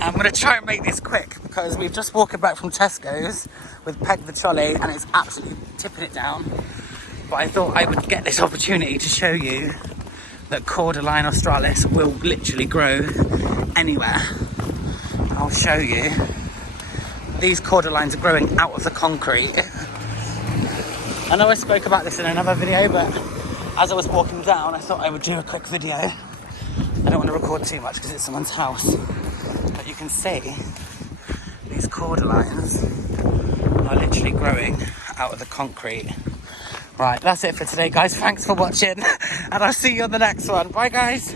I'm going to try and make this quick because we've just walking back from Tesco's with Peg the trolley and it's absolutely tipping it down. But I thought I would get this opportunity to show you that Cordyline Australis will literally grow anywhere. I'll show you. These cordylines are growing out of the concrete. I know I spoke about this in another video, but as I was walking down, I thought I would do a quick video. I don't want to record too much because it's someone's house. But you can see these cordylines are literally growing out of the concrete. Right, that's it for today, guys. Thanks for watching, and I'll see you on the next one. Bye, guys.